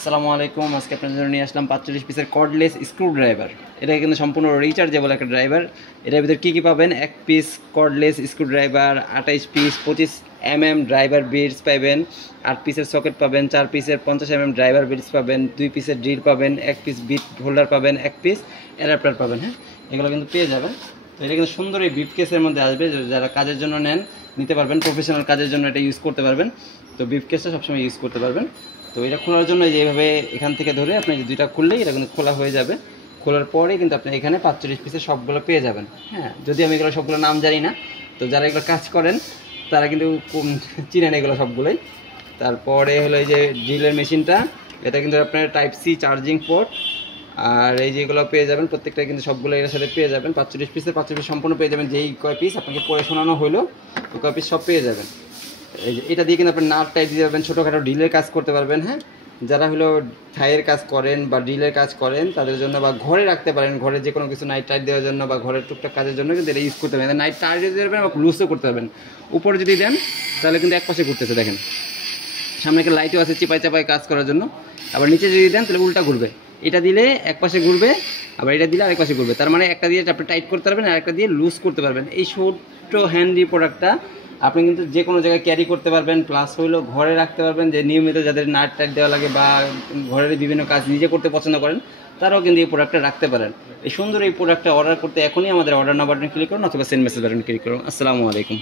আসসালামু আলাইকুম। আজকে আপনাদের জন্য নিয়ে আসলাম 45 পিসের কর্ডলেস স্ক্রু ড্রাইভার। এটা কিন্তু সম্পূর্ণ রিচার্জেবল একটা ড্রাইভার। এটার ভিতরে কী কী পাবেন? এক piece cordless screwdriver, 28 piece 25 driver bits পাবেন, 8 পিসের সকেট পাবেন, 4 পিসের 50 ড্রাইভার বিটস পাবেন, 2 পিসের ড্রিল পাবেন, 1 পিস বিট হোল্ডার পাবেন, 1 পিস অ্যাডাপ্টার পাবেন। হ্যাঁ, এগুলো কিন্তু পেয়ে যাবেন। তো এটা কিন্তু সুন্দর এই বিট কেসের মধ্যে আসবে, যারা কাজের জন্য নেন নিতে পারবেন, প্রফেশনাল কাজের জন্য এটা ইউজ করতে পারবেন। তো বিট কেসটা সবসময় ইউজ করতে পারবেন। তো এটা খোলার জন্য যেভাবে এখান থেকে ধরে আপনি দুইটা খুললেই এটা কিন্তু খোলা হয়ে যাবে। খোলার পরেই কিন্তু আপনি এখানে 45 পিসের সবগুলো পেয়ে যাবেন। হ্যাঁ, যদি আমি এগুলো সবগুলো নাম জানি না, তো যারা এগুলো কাজ করেন তারা কিন্তু চিনেন এগুলো সবগুলোই। তারপরে হলো এই যে ড্রিলের মেশিনটা, এটা কিন্তু আপনার টাইপ সি চার্জিং পোর্ট। আর এই যেগুলো পেয়ে যাবেন প্রত্যেকটা কিন্তু সবগুলো এর সাথে পেয়ে যাবেন। 45 পিসের 45 পিস সম্পূর্ণ পেয়ে যাবেন। যেই কয় পিস আপনাকে পড়ে শোনানো হলো ওই কয় পিস সব পেয়ে যাবেন। এই যে এটা দিয়ে কিন্তু আপনি নাট টাইট দিয়ে যাবেন, ছোটোখাটো ড্রিলের কাজ করতে পারবেন। হ্যাঁ, যারা হলো থাইয়ের কাজ করেন বা ড্রিলের কাজ করেন তাদের জন্য, বা ঘরে রাখতে পারেন, ঘরে যে কোনো কিছু নাইট টাইট দেওয়ার জন্য বা ঘরের টুকটাক কাজের জন্য কিন্তু এটা ইউজ করতে পারবেন। নাইট টাইট দিতে পারবেন বা লুজও করতে পারবেন। উপরে যদি দেন তাহলে কিন্তু এক পাশে ঘুরতেছে, দেখেন সামনে একটা লাইটও আছে চিপাই চাপাই কাজ করার জন্য। আবার নিচে যদি দেন তাহলে উল্টা ঘুরবে, এটা দিলে এক পাশে ঘুরবে, আবার এটা দিলে আরেক পাশে ঘুরবে। তার মানে একটা দিয়ে আপনি টাইট করতে পারবেন আর একটা দিয়ে লুজ করতে পারবেন। এই ছোট্ট হ্যান্ডি প্রোডাক্টটা আপনি কিন্তু যে কোনো জায়গায় ক্যারি করতে পারবেন, প্লাস হইলো ঘরে রাখতে পারবেন। যে নিয়মিত যাদের নাট টাইট দেওয়া লাগে বা ঘরের বিভিন্ন কাজ নিজে করতে পছন্দ করেন তারাও কিন্তু এই প্রোডাক্টটা রাখতে পারেন। এই সুন্দর এই প্রোডাক্টটা অর্ডার করতে এখনই আমাদের অর্ডার নাও বাটনে ক্লিক করুন অথবা সেন্ড মেসেজ বাটনে ক্লিক করুন। আসসালামু আলাইকুম।